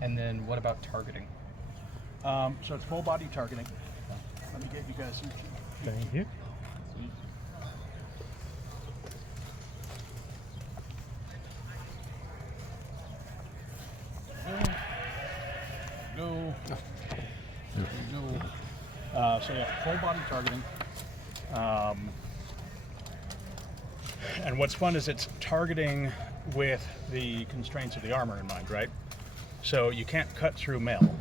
And then what about targeting? So it's full body targeting. Let me get you guys some. Thank you. Go. Go. So yeah, full body targeting. And what's fun is it's targeting with the constraints of the armor in mind, right? So you can't cut through mail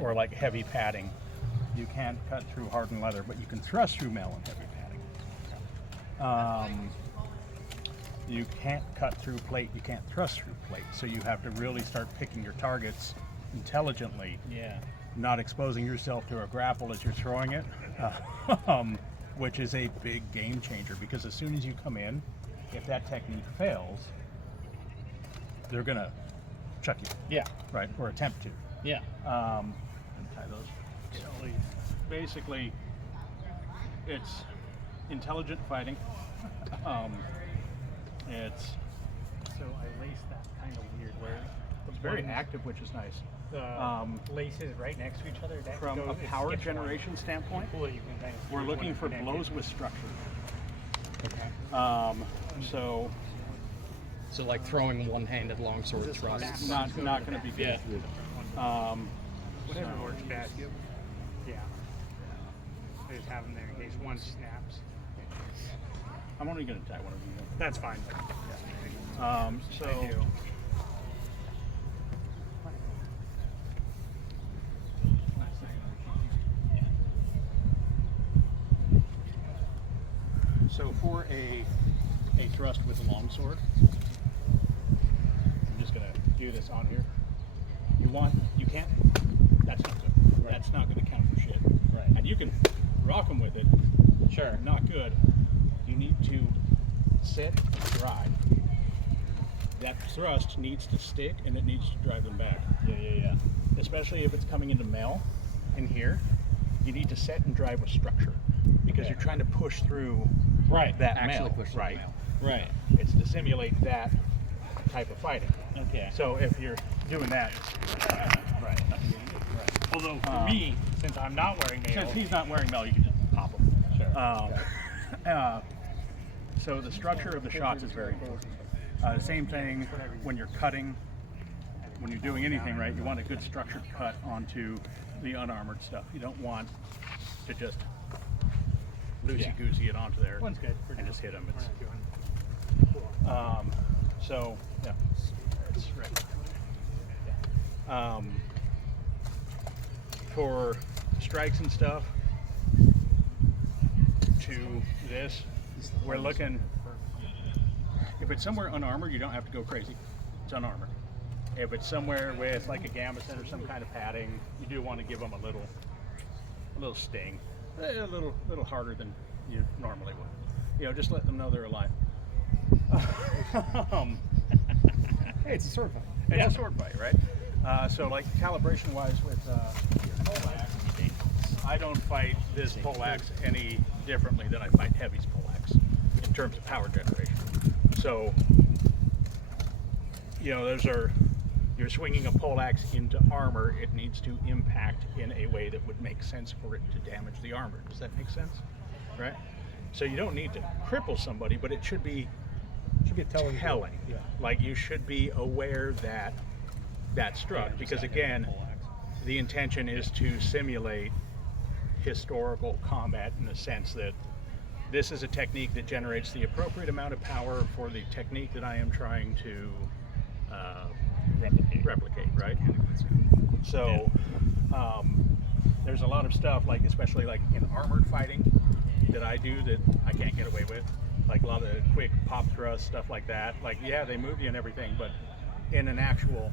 or like heavy padding. You can't cut through hardened leather, but you can thrust through mail and heavy padding. You can't cut through plate, you can't thrust through plate. So you have to really start picking your targets intelligently. Yeah. Not exposing yourself to a grapple as you're throwing it, which is a big game changer, because as soon as you come in, if that technique fails, they're gonna chuck you. Yeah. Right, or attempt to. Yeah. And tie those. So basically, it's intelligent fighting. It's So I laced that kind of weird where it's very active, which is nice. the laces right next to each other. That From goes, a it power skips one. generation standpoint, Cool, you can kind of we're use looking one for and blows connect with structure. it. Okay. So So like throwing one-handed longsword thrusts. not going to be good. Whatever so- works best. Yeah. I just have them there in case one snaps. I'm only going to tie one of them. That's fine. So I do. So for a thrust with a longsword, I'm just gonna do this on here. You can't. That's not good. Right. That's not gonna count for shit. Right. And you can rock them with it. Sure. Not good. You need to sit, dry. That thrust needs to stick and it needs to drive them back. Yeah. Especially if it's coming into mail in here. You need to set and drive with structure, because you're trying to push through Right. that Actually mail, push through the right? mail. Right. It's to simulate that type of fighting. Okay. So if you're doing that, Right. Although for me, since I'm not wearing mail, since he's not wearing mail, you can just pop him. Sure. So the structure of the shots is very important. Same thing when you're cutting, when you're doing anything, right? You want a good structured cut onto the unarmored stuff. You don't want to just loosey-goosey it onto there one's good for and now. just hit them. We're It's, not doing. so yeah, it's right. For strikes and stuff, to this, we're looking. If it's somewhere unarmored, you don't have to go crazy. It's unarmored. If it's somewhere with like a gambeson or some kind of padding, you do want to give them a little sting, a little harder than you normally would. You know, just let them know they're alive. Hey, it's a sword fight. It's a sword fight, right? So like calibration-wise with poleaxe, I don't fight this poleaxe any differently than I fight Heavy's poleaxe in terms of power generation. So, you know, you're swinging a poleaxe into armor, it needs to impact in a way that would make sense for it to damage the armor. Does that make sense? Right? So you don't need to cripple somebody, but it should be telling. Yeah. Like you should be aware that that struck, because again, the intention is to simulate historical combat in the sense that this is a technique that generates the appropriate amount of power for the technique that I am trying to replicate, right? So there's a lot of stuff, like especially like in armored fighting, that I do that I can't get away with. Like a lot of the quick pop thrust, stuff like that. Like, yeah, they move you and everything, but in an actual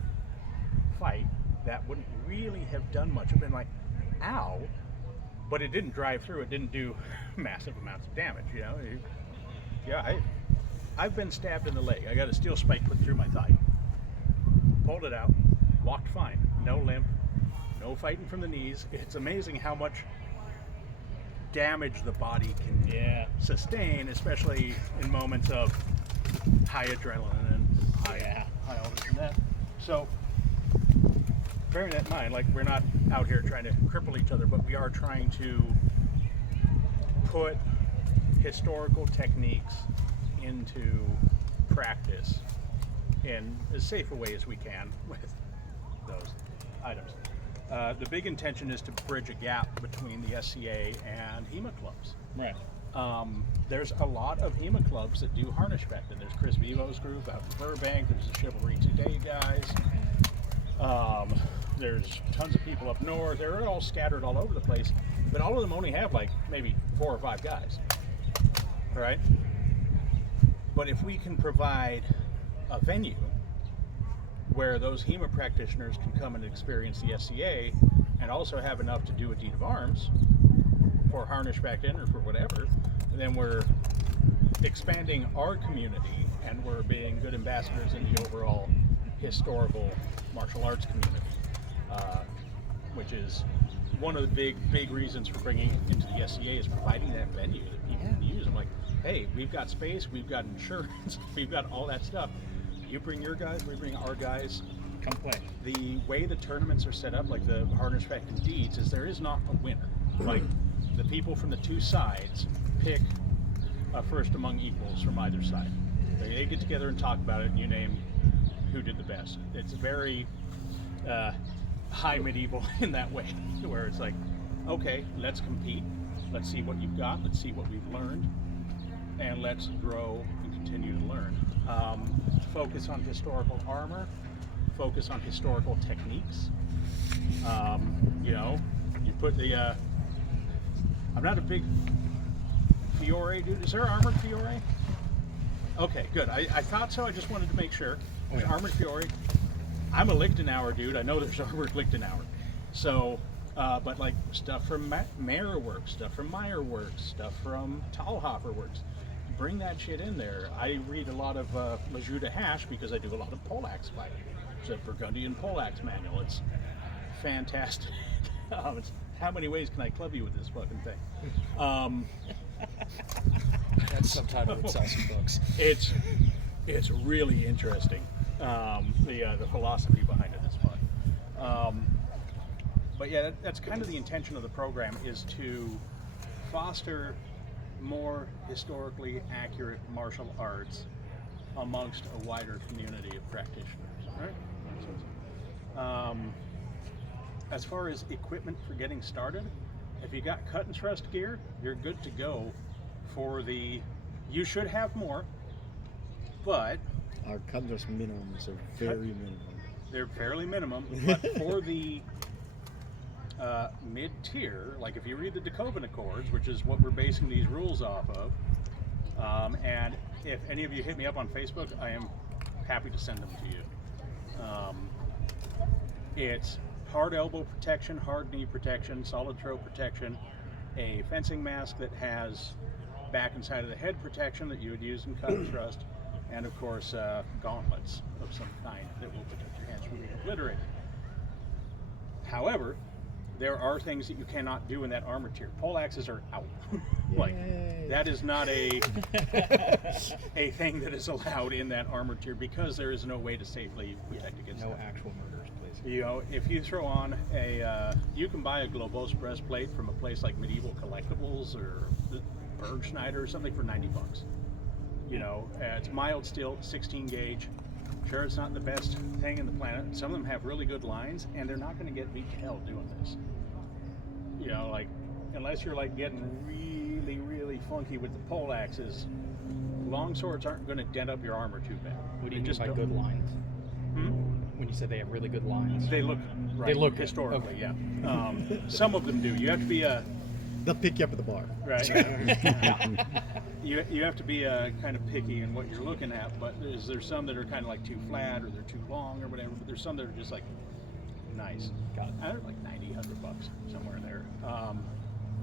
fight, that wouldn't really have done much. I've been like, ow, but it didn't drive through. It didn't do massive amounts of damage, you know? Yeah, I've been stabbed in the leg. I got a steel spike put through my thigh. Pulled it out, walked fine. No limp, no fighting from the knees. It's amazing how much damage the body can sustain, especially in moments of high adrenaline and high altitude and that. So bearing that in mind, like we're not out here trying to cripple each other, but we are trying to put historical techniques into practice in as safe a way as we can with those items. The big intention is to bridge a gap between the SCA and HEMA clubs. Right. There's a lot of HEMA clubs that do Harnischfechten. There's Chris Vivo's group out in Burbank. There's the Chivalry Today guys. There's tons of people up north. They're all scattered all over the place, but all of them only have like maybe 4 or 5 guys. All right. But if we can provide a venue where those HEMA practitioners can come and experience the SCA and also have enough to do a deed of arms for Harnischfechten or for whatever, then we're expanding our community and we're being good ambassadors in the overall historical martial arts community, which is one of the big reasons for bringing it into the SCA is providing that venue that people can use. I'm like, hey, we've got space, we've got insurance, we've got all that stuff. You bring your guys, we bring our guys. Come play. The way the tournaments are set up, like the Harnischfechten deeds, is there is not a winner. Like the people from the 2 sides pick a first among equals from either side. They get together and talk about it, and you name who did the best. It's very high medieval in that way, where it's like, okay, let's compete. Let's see what you've got. Let's see what we've learned, and let's grow and continue to learn. Focus on historical armor. Focus on historical techniques. You know, you put the. I'm not a big Fiore dude. Is there armored Fiore? Okay, good. I thought so. I just wanted to make sure. There's armored Fiore. I'm a Lichtenauer dude. I know there's armored Lichtenauer. So, but like stuff from Mayer Works, stuff from Meyer Works, stuff from Talhofer Works. Bring that shit in there. I read a lot of Lejeune de Hache because I do a lot of poleaxe fighting. It's a Burgundian poleaxe manual. It's fantastic. It's, how many ways can I club you with this fucking thing? That's subtitled with Sassy Books. It's really interesting. The philosophy behind it is fun. But yeah, that's kind of the intention of the program, is to foster more historically accurate martial arts amongst a wider community of practitioners. All right? As far as equipment for getting started, if you got cut and thrust gear, you're good to go for the. You should have more, but our cut and thrust minimums are very minimum. They're fairly minimum, but for the mid-tier, like if you read the Decoven Accords, which is what we're basing these rules off of, and if any of you hit me up on Facebook, I am happy to send them to you. It's hard elbow protection, hard knee protection, solid throat protection, a fencing mask that has back and side of the head protection that you would use in cut and thrust, and of course gauntlets of some kind that will protect your hands from being obliterated. However, there are things that you cannot do in that armor tier. Poleaxes are out. Like, that is not a thing that is allowed in that armor tier because there is no way to safely protect against No that. actual murders, please. You know, if you throw on you can buy a Globos breastplate from a place like Medieval Collectibles or Bergschneider or something for $90. You know, it's mild steel, 16 gauge. Sure, it's not the best thing in the planet. Some of them have really good lines, and they're not going to get beat to hell doing this. You know, like, unless you're like getting really funky with the pole axes, long swords aren't going to dent up your armor too bad. What do you They mean by don't- good lines? When you said they have really good lines? They look right. They look good. historically, Okay. yeah. Some of them do. You have to be a They'll pick you up at the bar. right. You have to be kind of picky in what you're looking at, but there's some that are kind of like too flat or they're too long or whatever. But there's some that are just like nice. Got it. They're like $90, $100 somewhere in there.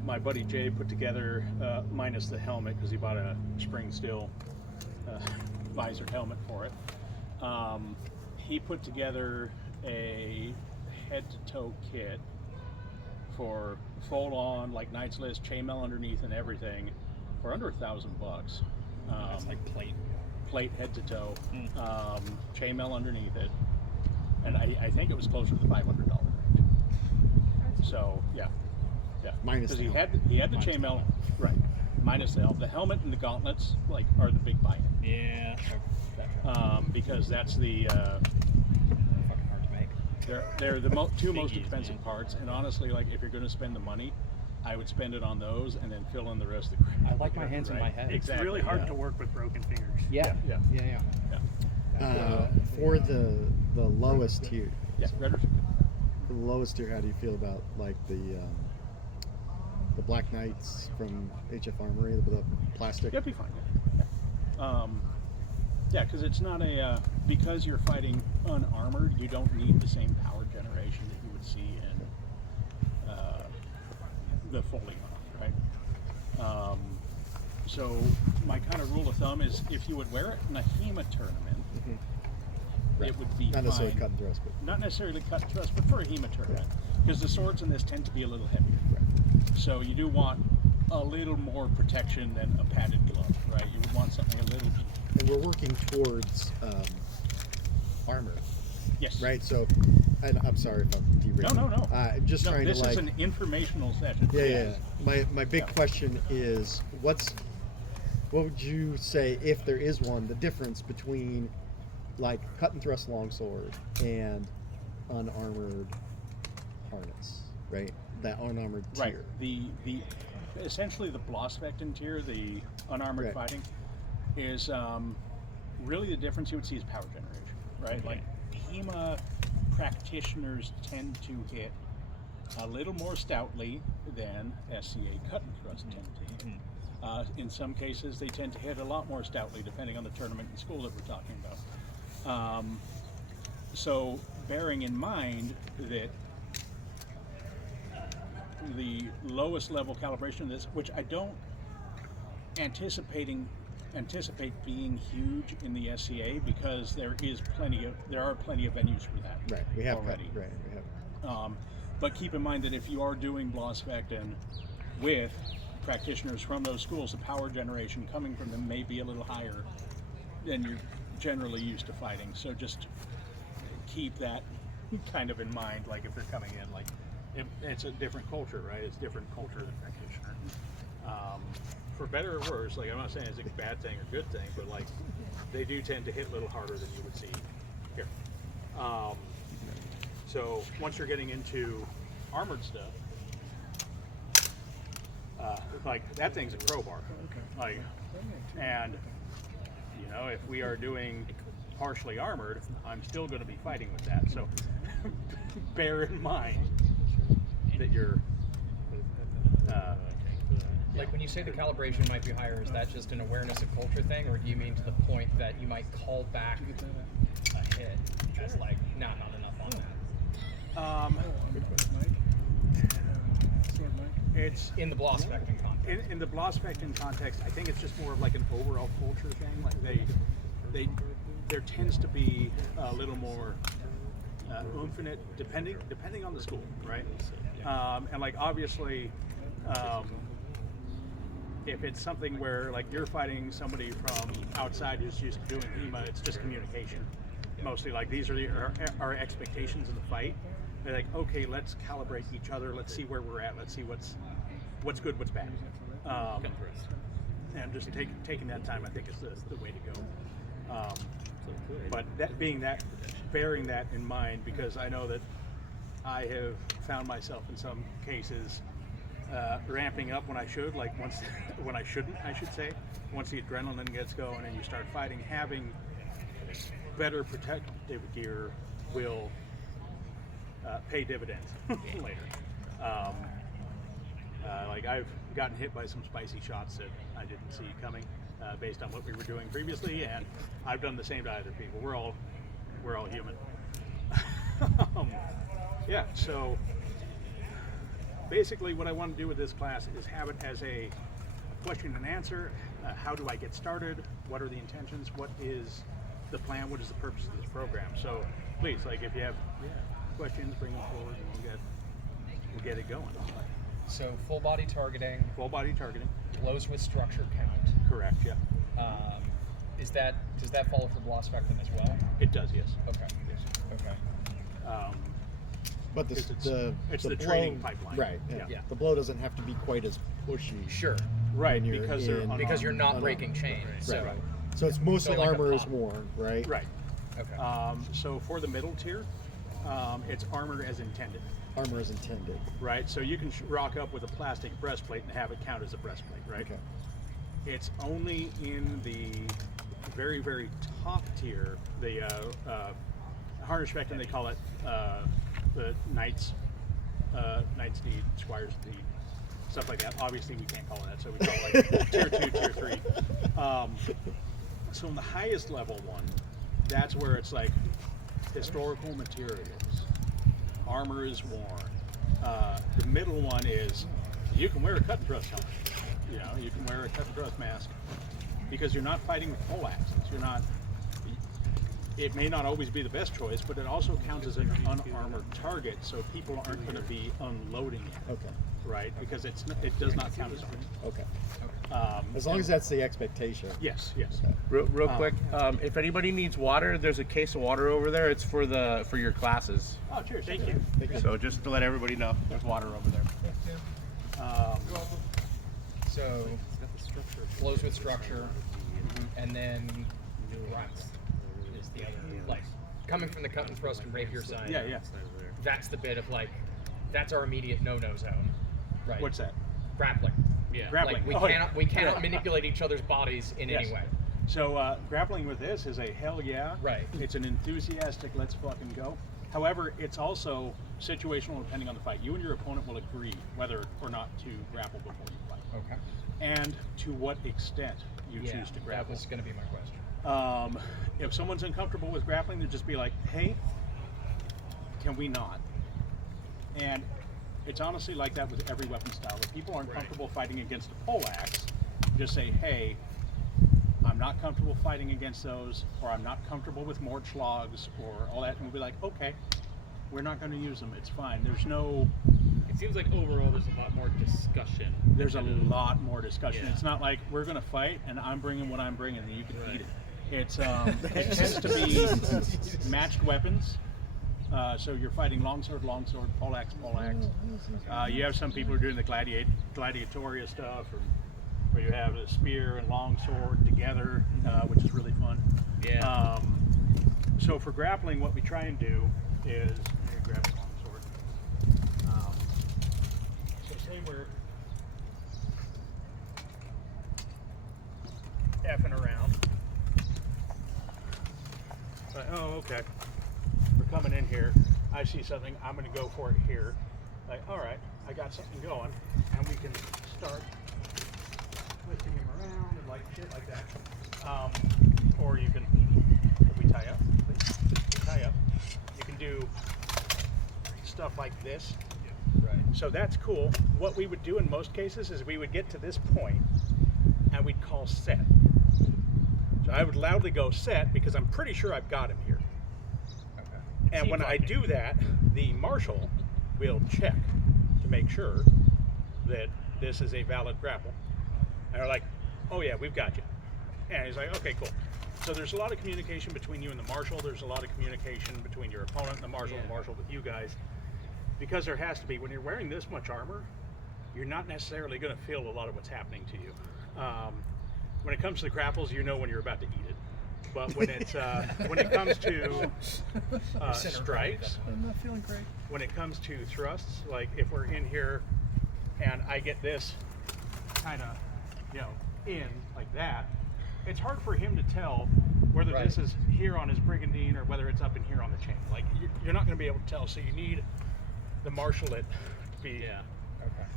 My buddy Jay put together, minus the helmet because he bought a spring steel visor helmet for it. He put together a head-to-toe kit for full-on, like Knight's List, chainmail underneath and everything, for under $1,000. That's like Plate head to toe, chainmail underneath it, and I think it was closer to $500. So yeah. Minus Because the he had the chainmail, right? Minus the helmet and the gauntlets like are the big buy-in. Yeah. Because that's the Fucking hard to make. they're the two most Biggies, expensive man. parts, and honestly, like if you're going to spend the money, I would spend it on those and then fill in the rest of the crap. I like my hands in my head. It's really hard to work with broken fingers. Yeah. Yeah. For the lowest tier. Yeah, Redders. For the lowest tier, how do you feel about like the Black Knights from HF Armory, the plastic? That'd be fine. Yeah, because it's not a because you're fighting unarmored, you don't need the same power generation that you would see in the fully armed, right? So my kind of rule of thumb is if you would wear it in a HEMA tournament, Right. it would be Not necessarily fine. cut and thrust, but Not necessarily cut and thrust, but for a HEMA tournament, because the swords in this tend to be a little heavier. So you do want a little more protection than a padded glove, right? You would want something a little. and we're working towards armor, Yes. right? So, and I'm sorry if I'm derailing. No. I'm just No, trying this to like. is an informational session. Yeah. My big Yeah. question is, what would you say, if there is one, the difference between like cut and thrust longsword and unarmored harness, right? That unarmored Right. tier. The essentially the Blossfechten tier, the unarmored Right. fighting, is really the difference you would see is power generation, right? Like HEMA practitioners tend to hit a little more stoutly than SCA cut and thrust tend to hit. In some cases, they tend to hit a lot more stoutly, depending on the tournament and school that we're talking about. So, bearing in mind that the lowest level calibration of this, which I don't anticipate being huge in the SCA, because there are plenty of venues for that. Right. We have already. cut. Right. We have. But keep in mind that if you are doing Blossfechten with practitioners from those schools, the power generation coming from them may be a little higher than you're generally used to fighting. So just keep that kind of in mind. Like if they're coming in, like it's a different culture, right? It's a different culture than practitioner. For better or worse, like I'm not saying it's a bad thing or good thing, but like they do tend to hit a little harder than you would see here. So once you're getting into armored stuff, like that thing's a crowbar. Like, and you know, if we are doing partially armored, I'm still going to be fighting with that. So bear in mind that you're. Like when you say the calibration might be higher, is that just an awareness of culture thing, or do you mean to the point that you might call back a hit as like, nah, not enough on that? It's In the Blossfechten context. in the Blossfechten context. I think it's just more of like an overall culture thing. Like there tends to be a little more oomph in it, depending on the school, right? And like obviously, if it's something where like you're fighting somebody from outside who's used to doing HEMA, it's just communication. Mostly like these are our expectations in the fight. They're like, okay, let's calibrate each other. Let's see where we're at. Let's see what's good, what's bad. And just taking that time, I think, is the way to go. But bearing that in mind, because I know that I have found myself in some cases ramping up when I should, like when I shouldn't, I should say. Once the adrenaline gets going and you start fighting, having better protective gear will pay dividends later. Like I've gotten hit by some spicy shots that I didn't see coming based on what we were doing previously, and I've done the same to other people. We're all human. Yeah, so basically what I want to do with this class is have it as a question and answer. How do I get started? What are the intentions? What is the plan? What is the purpose of this program? So please, like if you have questions, bring them forward and we'll get it going. So full body targeting, Full body targeting. blows with structure count. Correct, yeah. Does that follow for Blossfechten as well? It does, yes. Okay. Yes. Okay. But It's the the blow, training pipeline. right? Yeah. Yeah. The blow doesn't have to be quite as pushy. Sure, Right, when you're because they're in- because you're not Unarmed. breaking chain. So, Right. So it's mostly So like a armor is pop. worn, right? right. okay. So for the middle tier, it's armor as intended. Armor is intended. Right, so you can rock up with a plastic breastplate and have it count as a breastplate, right? Okay. It's only in the very, very top tier, the Harnischfechten, they call it the Knights, Knights Deed, Squires Deed, stuff like that. Obviously, we can't call it that, so we call it like tier 2, tier 3. So in the highest level one, that's where it's like historical materials, armor is worn. The middle one is you can wear a cut and thrust helmet. You know, you can wear a cut and thrust mask because you're not fighting with pole axes. You're not. It may not always be the best choice, but it also counts as an unarmored target, so people aren't going to be unloading it, Okay. right? Because it does not count as armor. Okay. As long as that's the expectation. Yes, yes. Real quick, if anybody needs water, there's a case of water over there. It's for your classes. Oh, cheers. Thank you. So just to let everybody know, there's water over there. So flows with structure, and then runs is the other, like, coming from the cut and thrust and rapier side. Yeah, yeah. That's the bit of like, that's our immediate no-no zone, right? What's that? Grappling. Yeah. Grappling. Like we Oh, cannot yeah. manipulate each other's bodies in Yes. any way. So grappling with this is a hell yeah. Right. It's an enthusiastic let's fucking go. However, it's also situational depending on the fight. You and your opponent will agree whether or not to grapple before you fight. Okay. And to what extent you Yeah, choose to that grapple. was going to be my question. If someone's uncomfortable with grappling, they'll just be like, hey, can we not? And it's honestly like that with every weapon style. If people aren't comfortable fighting against a pole axe, just say, hey, I'm not comfortable fighting against those, or I'm not comfortable with Morch logs, or all that. And we'll be like, okay, we're not going to use them. It's fine. There's It seems like overall there's a lot more discussion. a lot more discussion. Yeah. It's not like we're going to fight and I'm bringing what I'm bringing and you can eat it. It's it tends to be matched weapons. So you're fighting longsword, pole axe. You have some people who are doing the gladiatoria stuff, or where you have a spear and longsword together, which is really fun. Yeah. So for grappling, what we try and do is here, grab the longsword. So say we're effing around. Like, oh, okay. We're coming in here. I see something. I'm going to go for it here. Like, all right, I got something going, and we can start twisting him around and like shit like that. Or you can, if we tie up, please, tie up. You can do stuff like this. Right. So that's cool. What we would do in most cases is we would get to this point and we'd call set. So I would loudly go set because I'm pretty sure I've got him here. Okay. And when I do that, the marshal will check to make sure that this is a valid grapple. And they're like, oh yeah, we've got you. And he's like, okay, cool. So there's a lot of communication between you and the marshal. There's a lot of communication between your opponent and the marshal with you guys. Because there has to be, when you're wearing this much armor, you're not necessarily going to feel a lot of what's happening to you. When it comes to the grapples, you know when you're about to eat it. But when it's when it comes to strikes, I'm not feeling great. when it comes to thrusts, like if we're in here and I get this kind of, in like that, it's hard for him to tell whether Right. this is here on his brigandine or whether it's up in here on the chain. Like you're not going to be able to tell, so you need the marshalate to be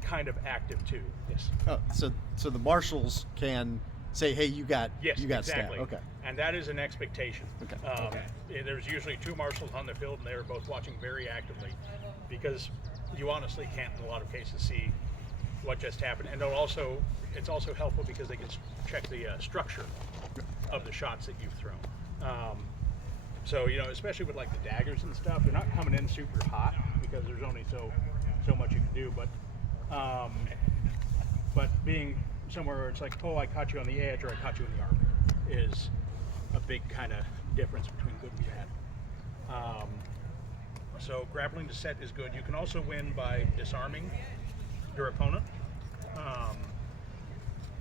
kind of active too. Yes. Oh, so the marshals can say, hey, you got Exactly. stabbed. Okay. And that is an expectation. Okay. There's usually two marshals on the field, and they're both watching very actively, because you honestly can't, in a lot of cases, see what just happened. And it's also helpful because they can check the structure of the shots that you've thrown. So especially with like the daggers and stuff, they're not coming in super hot because there's only so much you can do. But being somewhere where it's like, oh, I caught you on the edge or I caught you in the armor, is a big kind of difference between good and bad. So grappling to set is good. You can also win by disarming your opponent.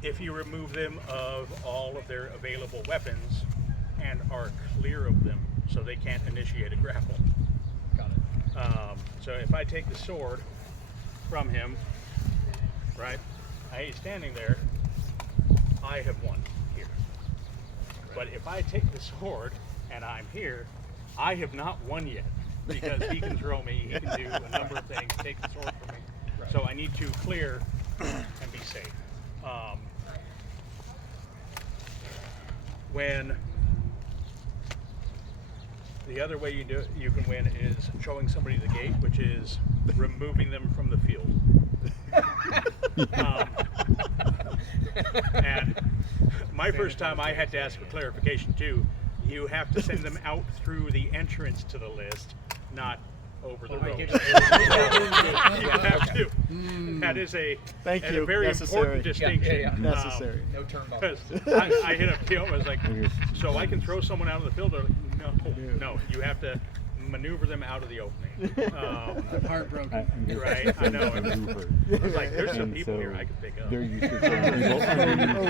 If you remove them of all of their available weapons and are clear of them, so they can't initiate a grapple. Got it. So if I take the sword from him, right, he's standing there, I have won here. But if I take the sword and I'm here, I have not won yet, because he can throw me, he can do a number of things, take the sword from me. Right. So I need to clear and be safe. When the other way you can win is showing somebody the gate, which is removing them from the field. And my first time I had to ask for clarification too. You have to send them out through the entrance to the list, not over the road. You have to. That is a Thank you. very Necessary. important distinction. Yeah. Necessary. No turnbuckles. Because I hit a field, I was like, so I can throw someone out of the field? They're like, no, you have to maneuver them out of the opening. I'm heartbroken. Right, I know. I was like, there's some people here I could pick up. They're used to some people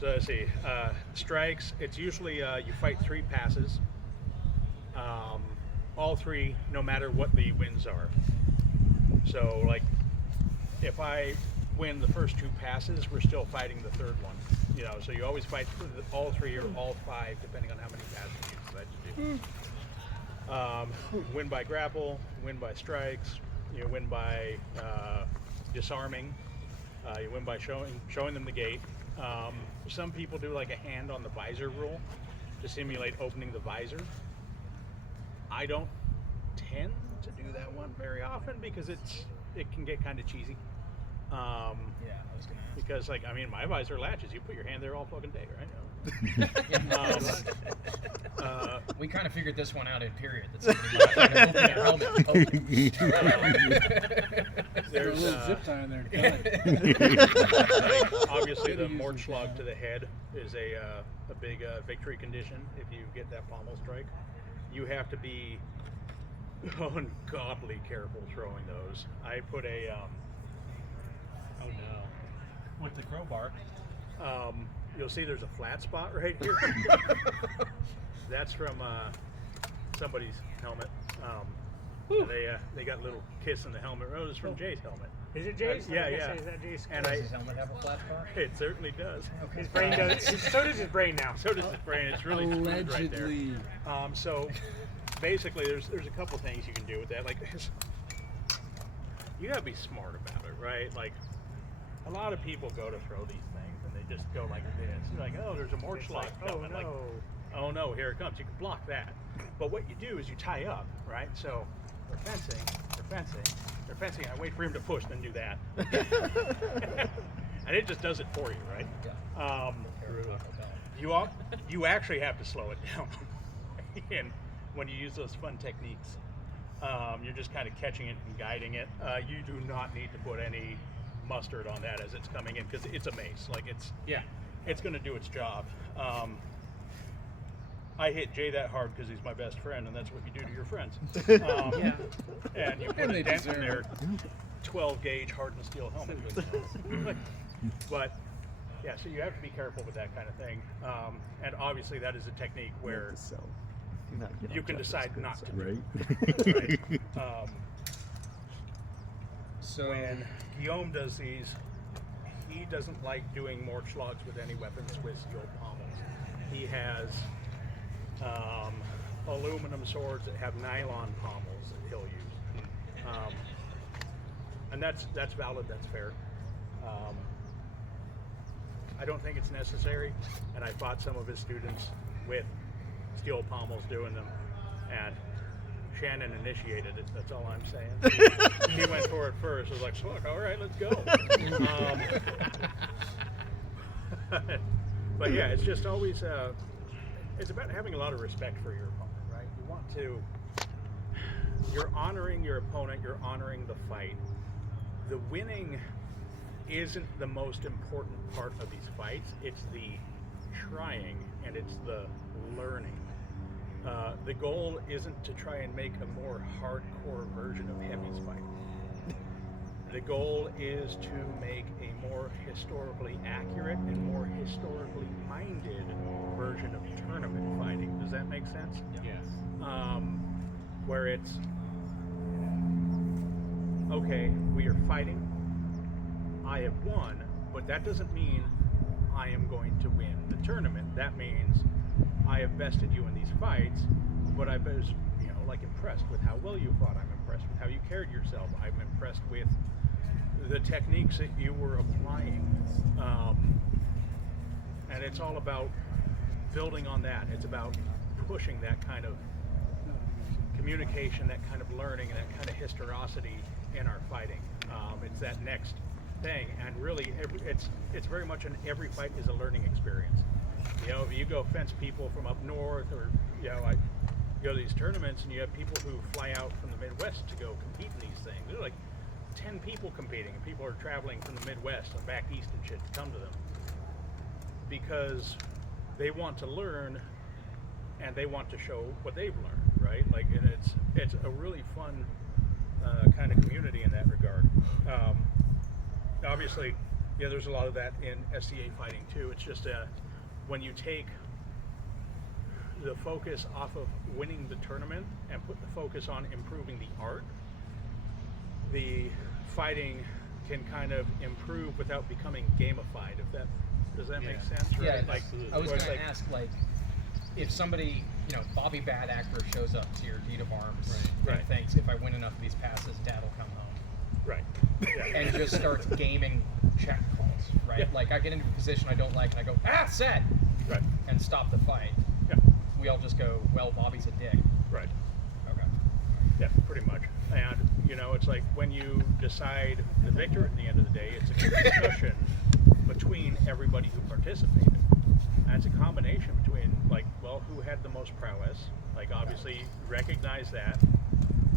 So let's see. Strikes, it's usually you fight 3 passes. All 3, no matter what the wins are. So, like, if I win the first 2 passes, we're still fighting the 3rd one. You know, so you always fight all 3 or all 5, depending on how many passes you decide to do. Win by grapple, win by strikes, you win by disarming, you win by showing them the gate. Some people do like a hand on the visor rule to simulate opening the visor. I don't tend to do that one very often because it can get kind of cheesy. Yeah, I was gonna ask. Because, like, I mean, my visor latches. You put your hand there all fucking day, right? We kind of figured this one out in period. That somebody was trying to open their helmet. There's a little zip tie in there. like, obviously the Mordschlag to the head is a big victory condition if you get that pommel strike. You have to be ungodly careful throwing those. I put a oh no, with the crowbar. You'll see there's a flat spot right here. That's from somebody's helmet. They got a little kiss in the helmet. Oh, it's from Jay's helmet. Is it Jay's? Yeah, I was gonna yeah. say, is that Jay's? And Does his helmet have a flat spot? it certainly does. His brain does. So does his brain now. So does his brain. It's really screwed right there. Allegedly. So basically, there's a couple things you can do with that. Like, you gotta be smart about it, right? Like, a lot of people go to throw these things and they just go like this. They're like, oh, there's a Mordschlag coming. Like, oh no, here it comes. You can block that. But what you do is you tie up, right? So they're fencing, and I wait for him to push, then do that. And it just does it for you, right? Yeah. You actually have to slow it down. And when you use those fun techniques, you're just kind of catching it and guiding it. You do not need to put any mustard on that as it's coming in because it's a mace. Like it's going to do its job. I hit Jay that hard because he's my best friend, and that's what you do to your friends. And you put And a they dent in deserve their 12 gauge hardened steel helmet. But yeah, so you have to be careful with that kind of thing. And obviously that is a technique where you can decide not to do right? it. Right? So When Guillaume does these, he doesn't like doing Mordschlags with any weapons with steel pommels. He has aluminum swords that have nylon pommels that he'll use. And that's valid, that's fair. I don't think it's necessary, and I fought some of his students with steel pommels doing them, and Shannon initiated it, that's all I'm saying. He went for it first, I was like, look, all right, let's go. But yeah, it's just always, it's about having a lot of respect for your opponent, right? You want to, you're honoring your opponent, you're honoring the fight. The winning isn't the most important part of these fights, it's the trying and it's the learning. The goal isn't to try and make a more hardcore version of Heavy's fight. The goal is to make a more historically accurate and more historically minded version of tournament fighting. Does that make sense? Yes. Where it's, okay, we are fighting, I have won, but that doesn't mean I am going to win the tournament. That means I have bested you in these fights, but I was, impressed with how well you fought. I'm impressed with how you carried yourself. I'm impressed with the techniques that you were applying. And it's all about building on that. It's about pushing that kind of communication, that kind of learning, and that kind of historicity in our fighting. It's that next thing, and really, it's very much every fight is a learning experience. If you go fence people from up north, or I go to these tournaments, and you have people who fly out from the Midwest to go compete in these things. They're like 10 people competing, and people are traveling from the Midwest and back east and shit to come to them because they want to learn and they want to show what they've learned, right? And it's a really fun kind of community in that regard. Obviously, there's a lot of that in SCA fighting too. It's just when you take the focus off of winning the tournament and put the focus on improving the art, the fighting can kind of improve without becoming gamified. Does that make sense? Right? Yeah, I was where going it's to ask, if somebody, Bobby Bad Actor shows up to your deed of arms and Right. thinks, if I win enough of these passes, Dad will come home. Right. Yeah. And just starts gaming check calls, right? Yeah. I get into a position I don't like, and I go, set! Right. And stop the fight. Yeah. We all just go, well, Bobby's a dick. Right. Okay. Yeah, pretty much. And, it's like when you decide the victor at the end of the day, it's a discussion between everybody who participated. And it's a combination between, who had the most prowess. Obviously, recognize that.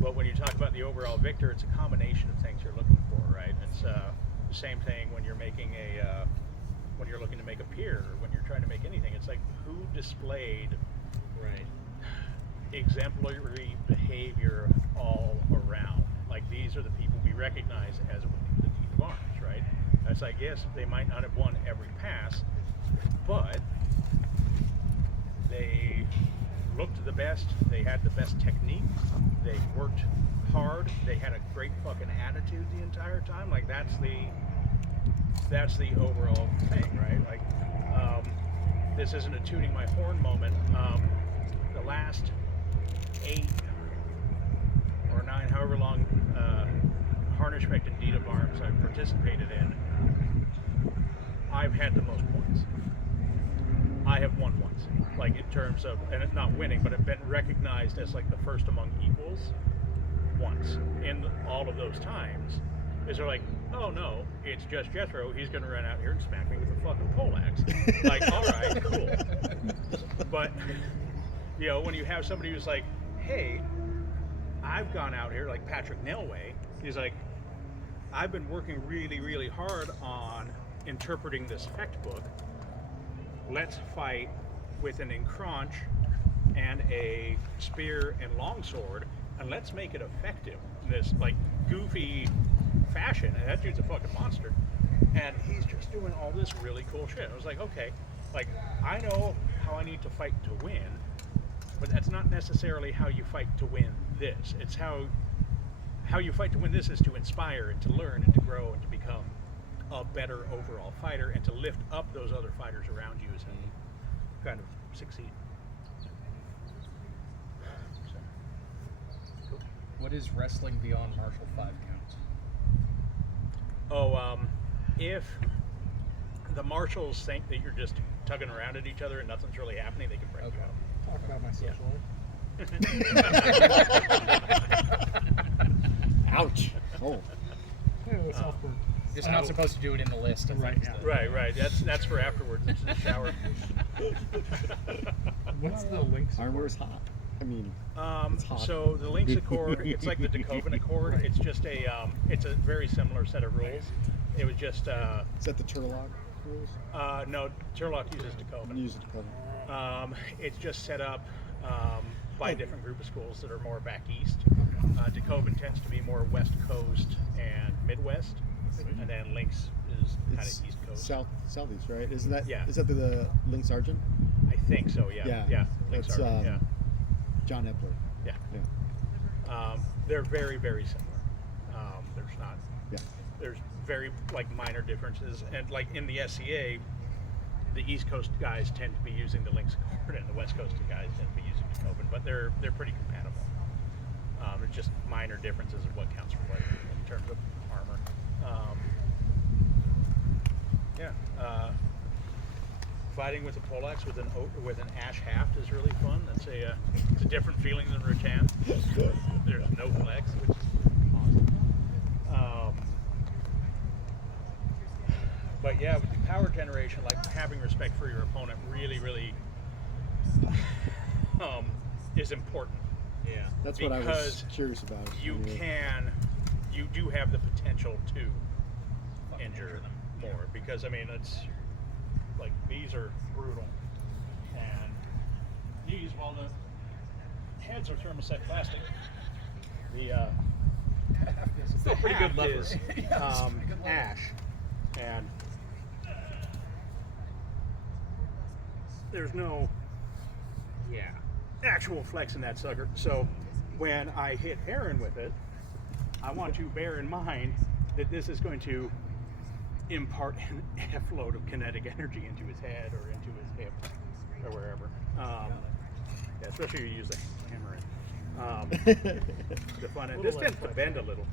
But when you talk about the overall victor, it's a combination of things you're looking for, right? It's the same thing when you're making when you're looking to make a peer, or when you're trying to make anything. It's who displayed exemplary behavior all around. These are the people we recognize as winning the deed of arms, right? It's yes, they might not have won every pass, but they looked the best, they had the best technique, they worked hard, they had a great fucking attitude the entire time. That's the overall thing, right? This isn't a tooting my horn moment. The last 8 or 9, however long, Harnischfechten deed of arms I've participated in, I've had the most points. I have won once, in terms of, and it's not winning, but I've been recognized as the first among equals once. In all of those times, is they're oh no, it's just Jethro, he's gonna run out here and smack me with a fucking poleaxe. Alright, cool. But, when you have somebody who's hey, I've gone out here, Patrick Nelway, he's I've been working really, really hard on interpreting this fecht book. Let's fight with an encronch and a spear and longsword, and let's make it effective in this goofy fashion. And that dude's a fucking monster, and he's just doing all this really cool shit. I was okay, I know how I need to fight to win, but that's not necessarily how you fight to win this. It's how you fight to win this is to inspire and to learn and to grow and to become a better overall fighter and to lift up those other fighters around you and kind of succeed. So, cool. What is wrestling beyond martial 5 counts? If the marshals think that you're just tugging around at each other and nothing's really happening, they can break you out. Talk about my social life. Ouch. Oh. Yeah, that's awkward. Just not supposed to do it in the list. Right, yeah. Right. That's for afterwards. It's in the shower. What's the links? Armor's hot. I mean, it's hot. So the Lynx Accord, it's like the Decoven Accord. Right. It's just it's a very similar set of rules. It was just, Is that the Turlock rules? no, Turlock uses Decoven. Use it to cover. It's just set up by a different group of schools that are more back east. DeKalb tends to be more West Coast and Midwest, and then Lynx is kind It's of East Coast. southeast, right? Isn't that? Yeah. Is that the Lynx Sergeant? I think so. Yeah. Lynx That's are, yeah. John Epler. Yeah. Yeah. They're very, very similar. There's not. Yeah. There's very like minor differences, and like in the SCA, the East Coast guys tend to be using the Lynx Accord, and the West Coast guys tend to be using the Coben, but they're pretty compatible. It's just minor differences of what counts for what in terms of armor. Fighting with a poleaxe with an ash haft is really fun. It's a different feeling than rattan. There's no flex, which is awesome. But yeah, with the power generation, like having respect for your opponent really is important. Yeah. That's what I was Because curious about. You do have the potential to injure them more, because I mean, it's like these are brutal, and these, while the heads are thermoset plastic, the Still pretty good haft lever. is ash, and there's no actual flex in that sucker. So when I hit Aaron with it, I want to bear in mind that this is going to impart an F load of kinetic energy into his head or into his hip or wherever. Yeah, especially if you use a hammer. The fun end. This tends to bend a little.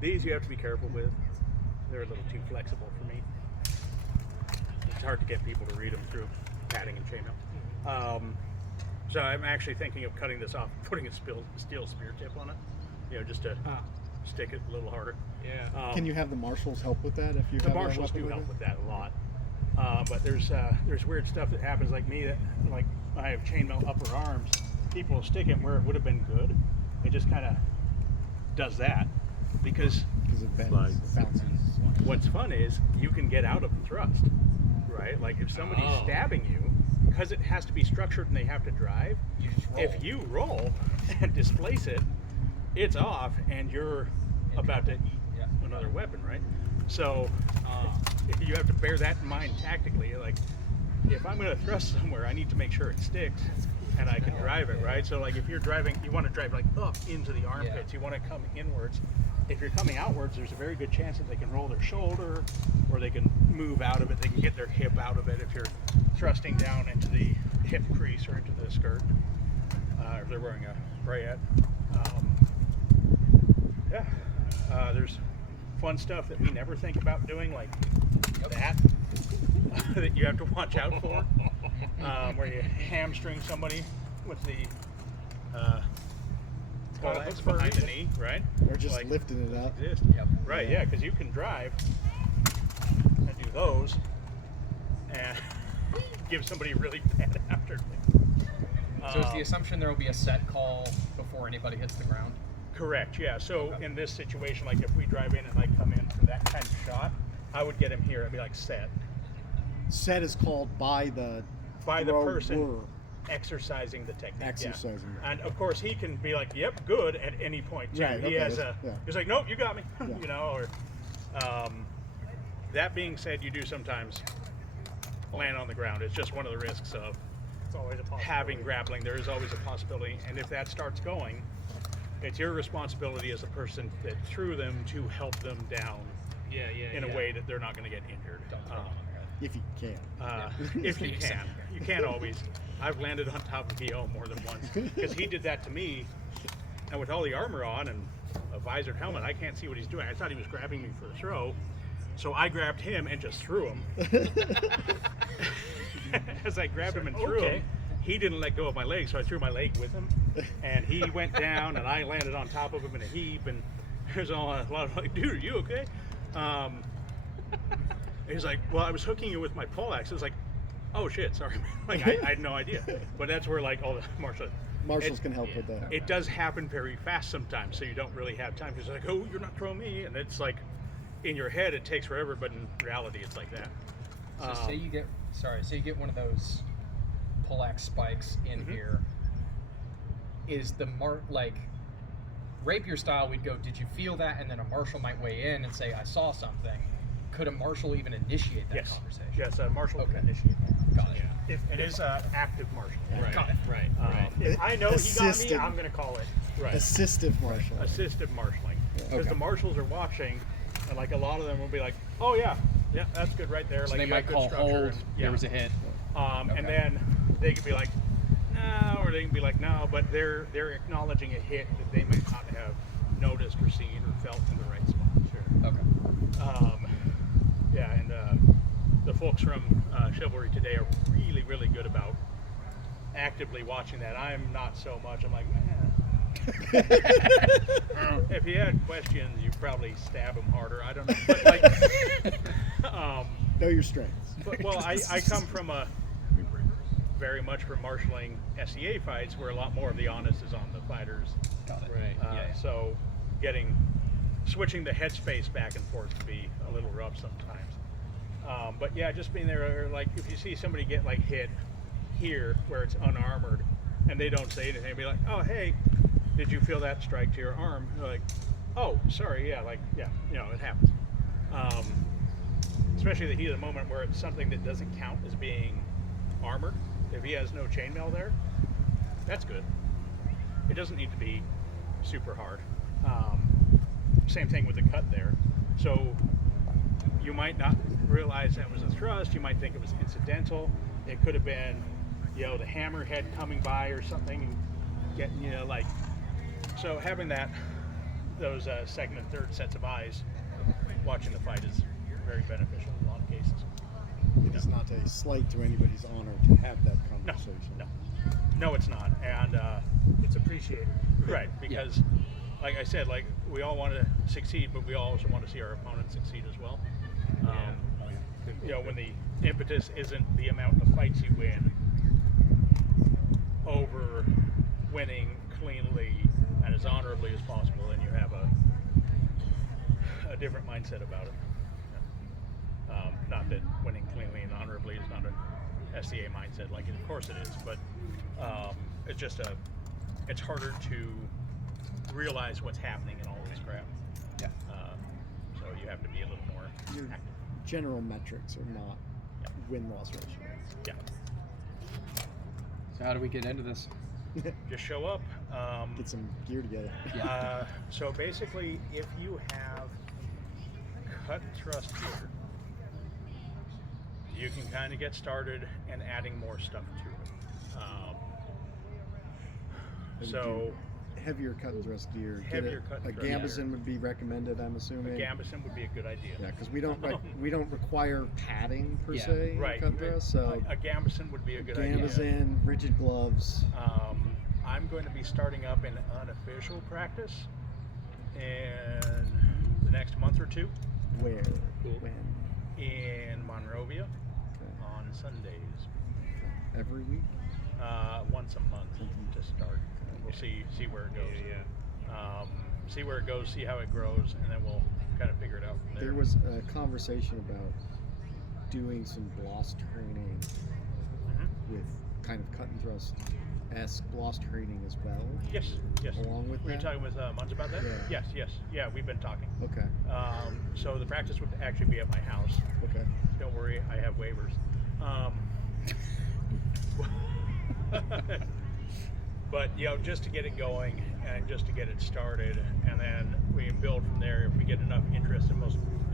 These you have to be careful with. They're a little too flexible for me. It's hard to get people to read them through padding and chainmail. So I'm actually thinking of cutting this off, putting a steel spear tip on it, just to stick it a little harder. Yeah. Can you have the marshals help with that if you The have marshals a weapon do help with with that a lot, but there's weird stuff that happens, like me, that like I have chainmail upper arms. People will stick it where it would have been good. It just kind of does that because Because it bends, Slides. it bounces. what's fun is you can get out of the thrust, right? Like if somebody's Oh. stabbing you, because it has to be structured and they have to drive. You just roll. If you roll and displace it, it's off and you're about to eat Yeah. another weapon, right? So you have to bear that in mind tactically. Like, if I'm going to thrust somewhere, I need to make sure it sticks and I can drive it, right? So like if you're driving, you want to drive like up into the armpits. You want to come inwards. If you're coming outwards, there's a very good chance that they can roll their shoulder or they can move out of it. They can get their hip out of it if you're thrusting down into the hip crease or into the skirt. If they're wearing a rayette. There's fun stuff that we never think about doing, like that you have to watch out for, where you hamstring somebody with the poleaxe behind the knee, right? Or just Like, lifting it up. exist. Yep. Right, yeah, because you can drive and do those and give somebody really bad afterthing. So is the assumption there will be a set call before anybody hits the ground? Correct, yeah. So in this situation, like if we drive in and I come in for that kind of shot, I would get him here. I'd be like, set. Set is called by the By the person thrower. exercising the technique. yeah. Exercising. And of course he can be like, yep, good at any point too. Right, He okay, has yeah. he's like, nope, you got me. Yeah. Or that being said, you do sometimes land on the ground. It's just one of the risks of It's always a possibility. having grappling. There is always a possibility, and if that starts going, it's your responsibility as a person that threw them to help them down in a way that they're not going to get injured. If you can. If you can. You can't always. I've landed on top of EO more than once because he did that to me, and with all the armor on and a visored helmet, I can't see what he's doing. I thought he was grabbing me for the throw, so I grabbed him and just threw him. As I grabbed him and threw him, he didn't let go of my leg, so I threw my leg with him, and he went down, and I landed on top of him in a heap, and there's a lot of like, dude, are you okay? He's like, well, I was hooking you with my poleaxe. I was like, oh shit, sorry, man. Like I had no idea. But that's where like all the Marshals can help with that. It does happen very fast sometimes, so you don't really have time. Because like, oh, you're not throwing me, and it's like, in your head it takes forever, but in reality it's like that. So say you get one of those pull-axe spikes in Mhm. here. Is the rapier style, we'd go, did you feel that? And then a marshal might weigh in and say, I saw something. Could a marshal even initiate that Yes. conversation? Yes, marshal Okay. can initiate that. Got it. If it is active marshal. Right. Got it. Right. Right. If I know he got me, Assistant. I'm gonna call it. Right. Assistive marshal. Assistive marshaling. Because Okay. the marshals are watching, and like a lot of them will be like, oh yeah, that's good right there. So like they you might got good call structure hold, and- there was a hit. And Okay. then they could be like, no, or they can be like, no, but they're acknowledging a hit that they might not have noticed or seen or felt in the right spot. Sure. Okay. Yeah, and the folks from Chivalry today are really, really good about actively watching that. I'm not so much. I'm like, if you had questions, you probably stab them harder. I don't know. But like, Know your strengths. but, well, I come from very much from marshaling SEA fights where a lot more of the onus is on the fighters. Got it. Right. Yeah. So switching the headspace back and forth can be a little rough sometimes. But yeah, just being there, like if you see somebody get like hit here where it's unarmored and they don't say anything, be like, oh, hey, did you feel that strike to your arm? They're like, oh, sorry, yeah, it happens. Especially the heat of the moment where it's something that doesn't count as being armored. If he has no chainmail there, that's good. It doesn't need to be super hard. Same thing with the cut there. So you might not realize that was a thrust. You might think it was incidental. It could have been, the hammerhead coming by or something and getting, so having those second and third sets of eyes watching the fight is very beneficial in a lot of cases. It is not a slight to anybody's honor to have that conversation. No, it's not. And It's appreciated. right, because like I said, like we all want to succeed, but we also want to see our opponent succeed as well. When the impetus isn't the amount of fights you win over winning cleanly and as honorably as possible, then you have a different mindset about it. Not that winning cleanly and honorably is not an SCA mindset, like of course it is, but it's just it's harder to realize what's happening in all this crap. Yeah. So you have to be a little more Your active. general metrics are not win-loss ratio. Yeah. So how do we get into this? Just show up. Get some gear together. So basically, if you have cut and thrust gear, you can kind of get started and adding more stuff to it. So Heavier cut and thrust gear. Heavier cut and a thrust gambesson gear. would be recommended, I'm a assuming. gambesson would be a good idea. Yeah, because we don't require padding per Yeah. se in Right. cut and thrust. So a gambesson would be a good idea. gambesson, rigid gloves. I'm going to be starting up an unofficial practice in the next month or two Where? Cool. When? in Monrovia Okay. on Sundays. Every week? Once a month to start. We'll see where it goes. See where it goes, see how it grows, and then we'll kind of figure it out from there. There was a conversation about doing some gloss training Mhm. with kind of cut and thrust-esque gloss training as well. Yes. Along with Were you that? talking with Munz about that? Yeah. Yes. Yeah, we've been talking. Okay. So the practice would actually be at my house. Okay. Don't worry, I have waivers. But just to get it going and just to get it started, and then we can build from there. If we get enough interest and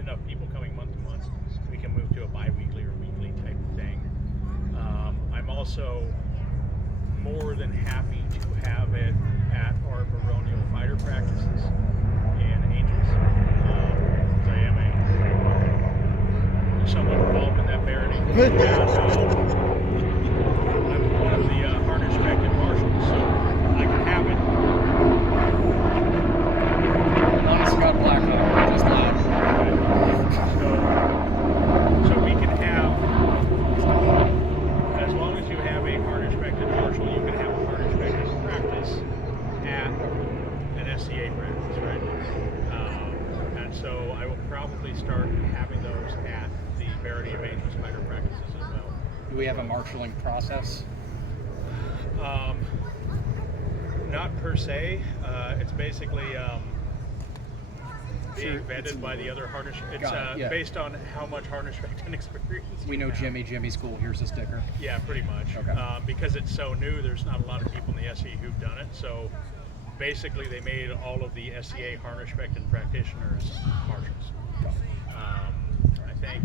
enough people coming month to month, we can move to a bi-weekly or weekly type of thing. I'm also more than happy to have it at our baronial fighter practices in Angels. I am somewhat involved in that barony. I'm one of the Harnischfechten marshals, so I can have it. Honest God, Black Hawk, just loud. So we can have, as long as you have a Harnischfechten marshal, you can have a Harnischfechten practice at an SCA practice, right? And so I will probably start having those at the Barony of Angels fighter practices as well. Do we have a marshaling process? Not per se. It's basically being vetted by the other harness. It's Got it, yeah. based on how much Harnischfechten experience We you know have. Jimmy's cool. Here's a sticker. Yeah, pretty much. Okay. Because it's so new, there's not a lot of people in the SE who've done it. So basically, they made all of the SEA Harnischfechten practitioners marshals. I think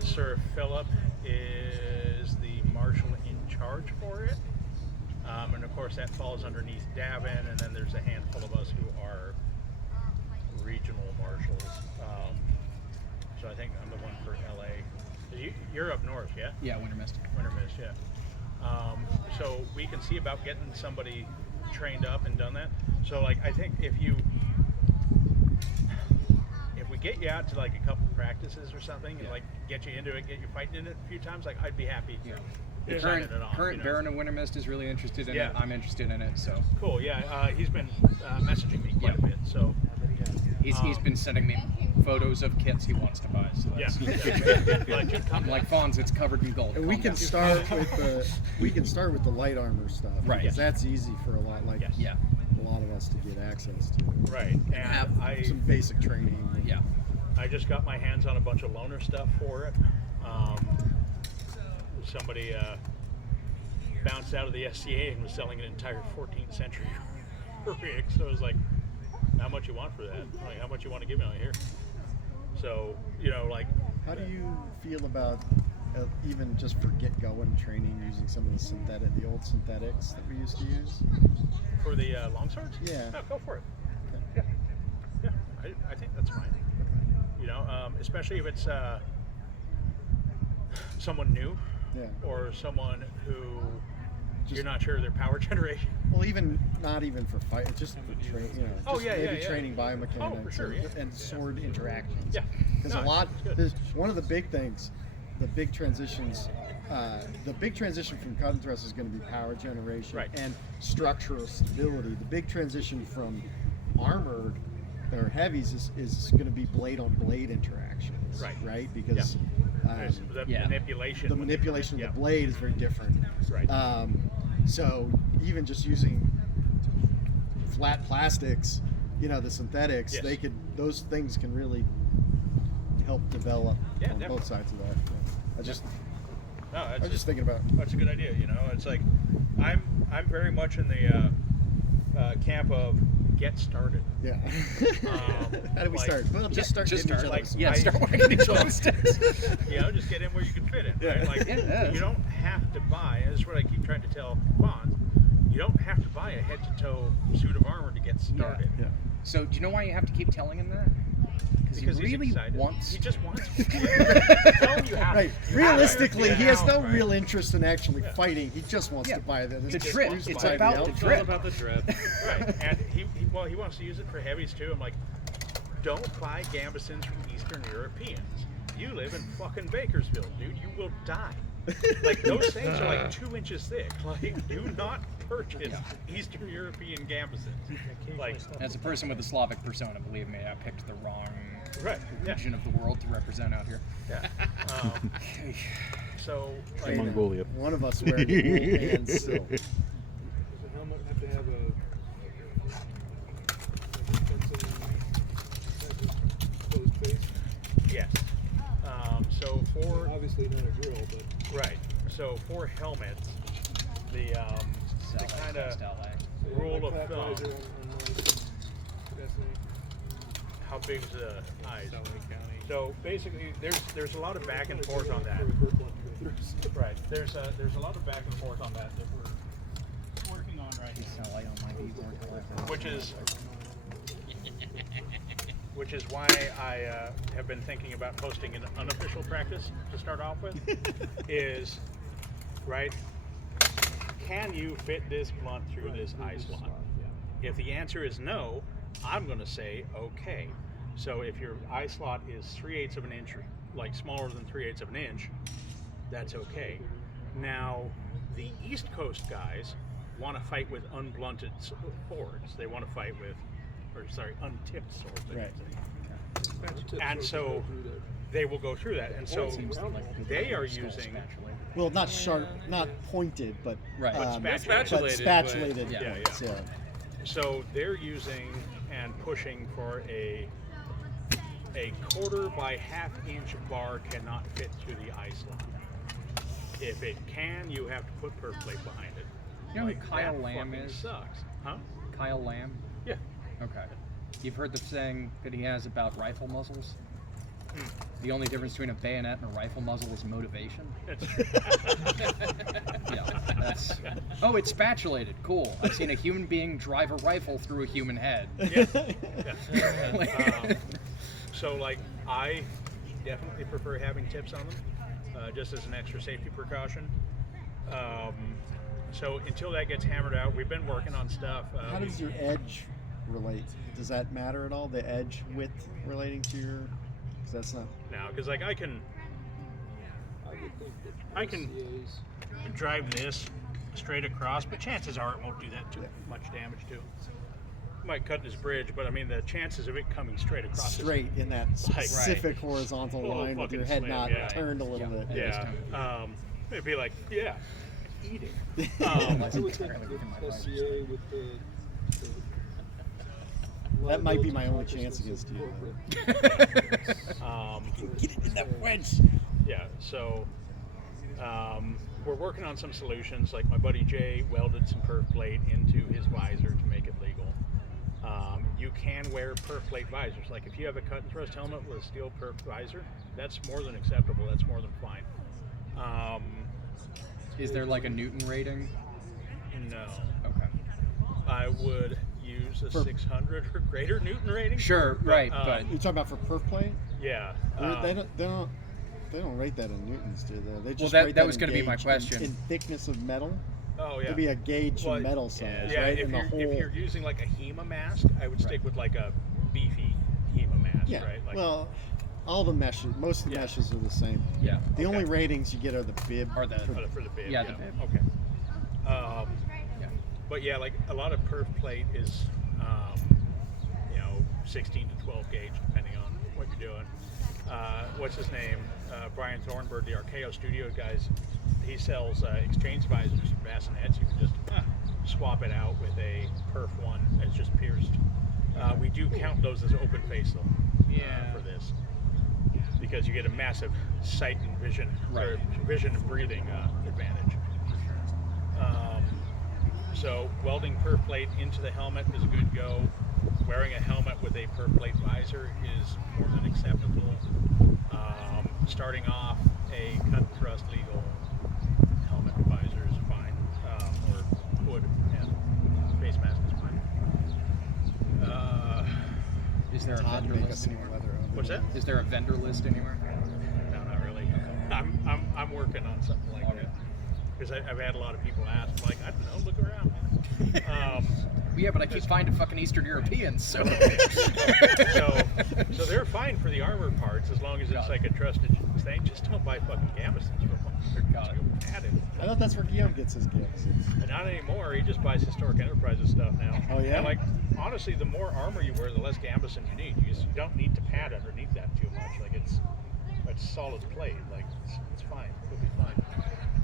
Sir Philip is the marshal in charge for it. And of course, that falls underneath Davin, and then there's a handful of us who are regional marshals. So I think I'm the one for LA. You're up north, yeah? Yeah, Winter Mist. Winter Mist, yeah. So we can see about getting somebody trained up and done that. So like, I think if we get you out to like a couple practices or something, and like get you into it, get you fighting in it a few times, like I'd be happy. Yeah. to The sign current it on, current you know? Baron of Winter Mist is really interested in Yeah. it. I'm interested in it, so Cool, yeah. He's been messaging me quite a bit, so he's been sending me photos of kits he wants to buy. So yeah. that's, Like, I'm like, Fonz, it's covered in gold. And we Calm can down. start with the light armor stuff, Right. Because that's easy for a lot, like Yes. Yeah, a lot of us to get access to. right. And have Some basic training. yeah. I just got my hands on a bunch of loaner stuff for it. Somebody bounced out of the SCA and was selling an entire 14th century rig. So I was like, how much you want for that? Like, how much you want to give me on here? So, you know, like, How do you feel about even just for get going training using some of the old synthetics that we used to use? for the longswords? Yeah. No, go for it. Okay. Yeah. I think that's fine. You know, especially if it's someone new Yeah. or someone who you're not sure of their power generation. Well, not even for fight, just for training. You know, Oh, just yeah, maybe yeah. training biomechanics Oh, for sure, yeah. and sword interactions. Yeah. Because No, a lot, it's good. there's one of the big things, the big transitions. The big transition from cut and thrust is going to be power generation Right. and structural stability. The big transition from armored or heavies is going to be blade on blade interactions. Right. Right. Because There's the Yeah. manipulation. the manipulation Yeah. of the blade is very different. Right. So even just using flat plastics, the synthetics, Yes. those things can really help develop Yeah, on definitely. both sides of that. No, I that's was just thinking about. that's a good idea. You know, it's like I'm very much in the camp of get started. Yeah. How do we like- start? Well, just start. Just getting start, each like, other's- Yeah, I- start working each other's sticks. You know, just get in where you can fit in. Right? Yeah. Like Yeah. you don't have to buy. This is what I keep trying to tell Vaughn. You don't have to buy a head-to-toe suit of armor to get started. Yeah. So do you know why you have to keep telling him that? Because he he's really excited. wants. He just wants. Tell him you have Right. to. Realistically, he has no Right. real interest in actually Yeah. fighting. He just wants Yeah. to buy The just drip. wants to It's buy about the outfit. drip. about the drip. Right, and he wants to use it for heavies too. I'm like, don't buy gambesons from Eastern Europeans. You live in fucking Bakersfield, dude. You will die. Like those things are like 2 inches thick. Like, do not purchase Eastern European gambesons. Like, As a person with a Slavic persona, believe me, I picked the wrong right, yeah, region of the world to represent out here. yeah. So, like, Hey, now, Mongolia. One of us wearing wool and silk. Does the helmet have to have a closed face? yes. So for Obviously not a grill, but right, so for helmets, the kind of so rule like of flat thumb. visor on Destiny, How big's the eyes? Salary County. So basically, there's a lot of back and forth on that. for a bird one to go through. Right. There's a lot of back and forth on that we're working on right now, which is why I have been thinking about posting an unofficial practice to start off with. Is right. Can you fit this blunt through this eye slot? If the answer is no, I'm going to say okay. So if your eye slot is 3/8 of an inch, like smaller than 3/8 of an inch, that's okay. Now, the East Coast guys want to fight with unblunted swords. They want to fight with, untipped swords. I Right. should say. And so they will go through that, and so they are using. Well, not sharp, not pointed, but Right. but Spatulated, spatulated. but- Yeah, points, yeah. So they're using and pushing for a 1/4 by 1/2 inch bar cannot fit through the ice line. If it can, you have to put perf plate behind it. You know who Kyle that Lamb fucking is? Sucks, huh? Kyle Lamb? Yeah. Okay. You've heard the saying that he has about rifle muzzles? The only difference between a bayonet and a rifle muzzle is motivation. That's Yeah, that's. Oh, it's spatulated. Cool. I've seen a human being drive a rifle through a human head. So, like, I definitely prefer having tips on them, just as an extra safety precaution. So until that gets hammered out, we've been working on stuff. How does your edge relate? Does that matter at all? The edge width relating to your? Because that's not. now? Because like I can CAs. drive this straight across, but chances are it won't do that too much damage to it. Might cut this bridge, but I mean the chances of it coming straight across. is- Straight in that specific Right. horizontal Oh, line with your fucking head slim, not yeah. turned a little bit. Yeah. It'd be like, yeah, eating. I would think the SCA with the That might be my only liability chance conscious against of you. corporate. Get it in that wedge. Yeah, so we're working on some solutions. Like my buddy Jay welded some perf plate into his visor to make it legal. You can wear perf plate visors. Like if you have a cut and thrust helmet with a steel perf visor, that's more than acceptable. That's more than fine. Is there like a Newton rating? No, Okay. I would use a For- 600 or greater Newton rating. Sure, right, but You talking about for perf plate? Yeah. They don't rate that in newtons, do they? They just that- rate that that was in gonna be my gauge, question. In thickness of metal. Oh yeah. It'd be a gauge Well, in metal size, Yeah, right? if And the you're using like a HEMA mask, I would stick with like a beefy HEMA mask, yeah. right? Like, Well, all the meshes, most of the Yeah. meshes are the same. yeah. The only Okay. ratings you get are the bib. Or the- for the bib. Yeah, the bib. Okay. Yeah. But yeah, like a lot of perf plate is, 16 to 12 gauge, depending on what you're doing. What's his name? Brian Thornburg, the Archaeo Studio guys. He sells exchange visors from bassinets. You can just swap it out with a perf one that's just pierced. We do count those as open face though. For this, because you get a massive sight and vision, or vision and breathing advantage. So welding perf plate into the helmet is a good go. Wearing a helmet with a perf plate visor is more than acceptable. Starting off, a cut and thrust legal helmet visor is fine, or hood and face mask is fine. Is there a It's hard to vendor make a list single anywhere? leather. What's that? Is there a vendor list anywhere? No, not really. I'm working on something like that because I've had a lot of people ask. I'm like, I don't know, look around, man. Yeah, but I keep finding fucking Eastern Europeans, so. So they're fine for the armor parts as long as it's like a trusted thing. Just don't buy fucking gambesons from them. They're Got it. added. I thought that's where Guillaume gets his gifts. And not anymore. He just buys Historic Enterprises stuff now. Oh, yeah? And like honestly, the more armor you wear, the less gambesons you need. You don't need to pad underneath that too much. Like it's solid plate. Like it's fine. It'll be fine.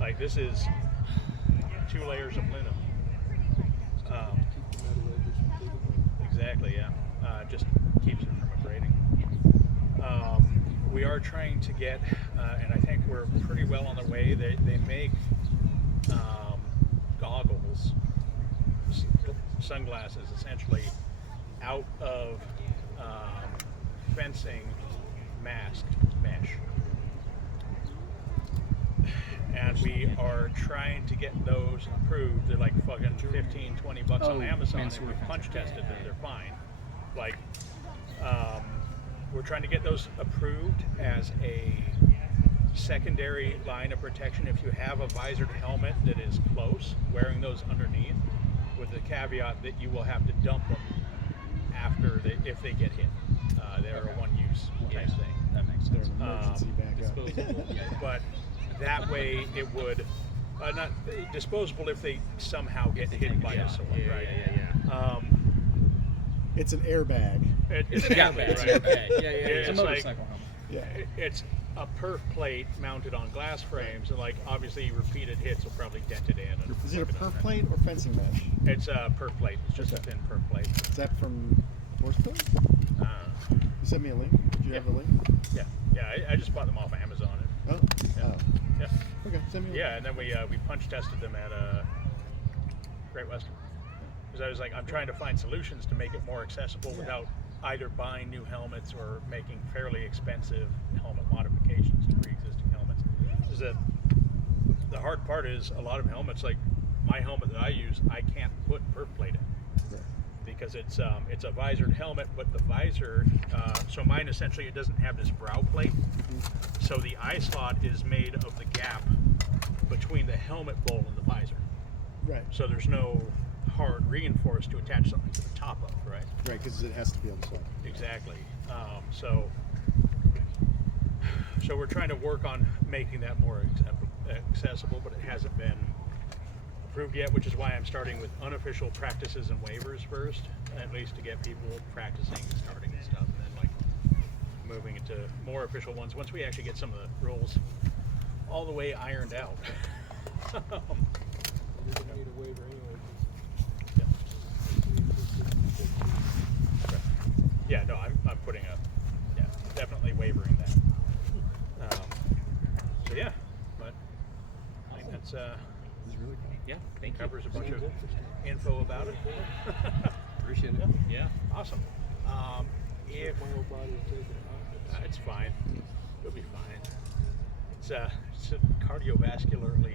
Like this is 2 layers of linen. Exactly, yeah. Just keeps it from abrading. We are trying to get, and I think we're pretty well on the way. They make goggles, sunglasses, essentially, out of fencing masked mesh. And we are trying to get those approved. They're like fucking 15, 20 bucks on Amazon, and we've punch tested them. They're fine. Like, we're trying to get those approved as a secondary line of protection if you have a visored helmet that is close, wearing those underneath, with the caveat that you will have to dump them after if they get hit. They're a one-use type thing. That makes There's sense. an emergency backup. But that way it would not disposable if they somehow get hit by a sword, right? It's an airbag. It's Yeah, exactly it's right. okay. Yeah. It's a It's like motorcycle helmet. Yeah. It's a perf plate mounted on glass frames, and like obviously repeated hits will probably dent it in. And Is it a rip on perf there. plate or fencing mesh? It's a perf plate. It's just a Okay. thin perf plate. Is that from Horsepill? Uh, You sent me a link. Did you have the link? yeah, yeah. I just bought them off Amazon. Oh. Yeah. Oh. Yeah, Okay. Send me a link. yeah. And then we punch tested them at Great Western, because I was like, I'm trying to find solutions to make it more accessible without either buying new helmets or making fairly expensive helmet modifications to pre-existing helmets. Is that the hard part is a lot of helmets, like my helmet that I use, I can't put perf plate in because it's a visored helmet, but the visor, so mine essentially it doesn't have this brow plate, so the eye slot is made of the gap between the helmet bowl and the visor. Right. So there's no hard reinforced to attach something to the top of, right? Right, because it has to be on the side. Exactly. So we're trying to work on making that more accessible, but it hasn't been approved yet, which is why I'm starting with unofficial practices and waivers first, at least to get people practicing, starting and stuff, and then like moving into more official ones once we actually get some of the rules all the way ironed out. You're gonna need a waiver anyway. Yeah, no, I'm putting definitely wavering that. So yeah, but I think that's Yeah, thank you. covers a bunch of info about it. Appreciate it. Yeah, awesome. If My whole body will take it out. it's fine, it'll be fine. It's cardiovascularly